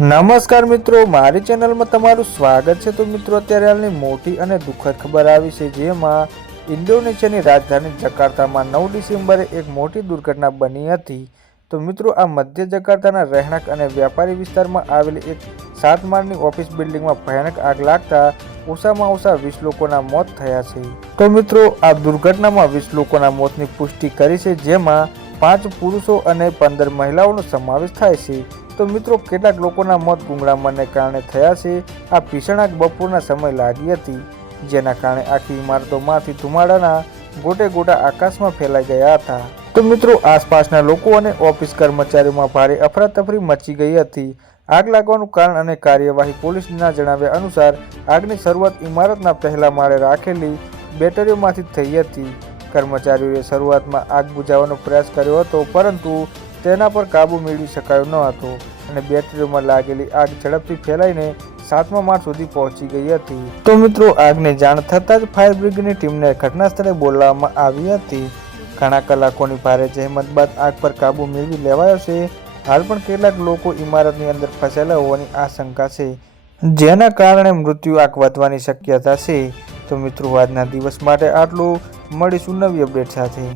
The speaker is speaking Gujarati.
નમસ્કાર મિત્રો, મારી ચેનલમાં તમારું સ્વાગત છે. તો મિત્રો, અત્યારે હાલની મોટી અને દુઃખદ ખબર આવી છે, જેમાં ઇન્ડોનેશિયાની રાજધાની જકાર્તામાં નવ ડિસેમ્બરે એક મોટી દુર્ઘટના બની હતી. તો મિત્રો, આ મધ્ય જકાર્તાના રહેણાંક અને વ્યાપારી વિસ્તારમાં આવેલી એક સાત માળની ઓફિસ બિલ્ડિંગમાં ભયાનક આગ લાગતા ઓછામાં ઓછા વીસ લોકોના મોત થયા છે. તો મિત્રો, આ દુર્ઘટનામાં વીસ લોકોના મોતની પુષ્ટિ કરી છે, જેમાં પાંચ પુરુષો અને પંદર મહિલાઓનો સમાવેશ થાય છે. તો મિત્રો, કેટલાક લોકોના મત ગુંગળામણને કારણે થયા છે. આ ભીષણાક બપોરના સમય લાગી હતી, જેના કારણે આખી ઇમારતોમાંથી ધુમાડાના ગોટે ગોટા આકાશમાં ફેલાઈ ગયા હતા. તો મિત્રો, આસપાસના લોકો અને ઓફિસ કર્મચારીઓમાં ભારે અફરાતફરી મચી ગઈ હતી. આગ લાગવાનું કારણ અને કાર્યવાહી પોલીસના જણાવ્યા અનુસાર, આગની શરૂઆત ઇમારતના પહેલા માળે રાખેલી બેટરીઓમાંથી થઈ હતી. કર્મચારીઓએ શરૂઆતમાં આગ બુઝાવવાનો પ્રયાસ કર્યો હતો, પરંતુ તેના પર કાબૂ મેળવી શકાયો ન હતો અને બેટરીઓમાં લાગેલી આગ ઝડપથી ફેલાઈને સાતમા માળ સુધી પહોંચી ગઈ હતી. તો મિત્રો, આગની જાણ થતાં જ ફાયર બ્રિગેડની ટીમને ઘટના સ્થળે બોલાવવામાં આવી હતી. ઘણા કલાકોની ભારે જહેમત બાદ આગ પર કાબુ મેળવી લેવાયો છે. હાલ પણ કેટલાક લોકો ઇમારતની અંદર ફસાયેલા હોવાની આશંકા છે. જેના કારણે મૃત્યુ આંક વધવાની શક્યતા છે. તો મિત્રો, આજના દિવસ માટે આટલું. મળીશું નવી અપડેટ સાથે.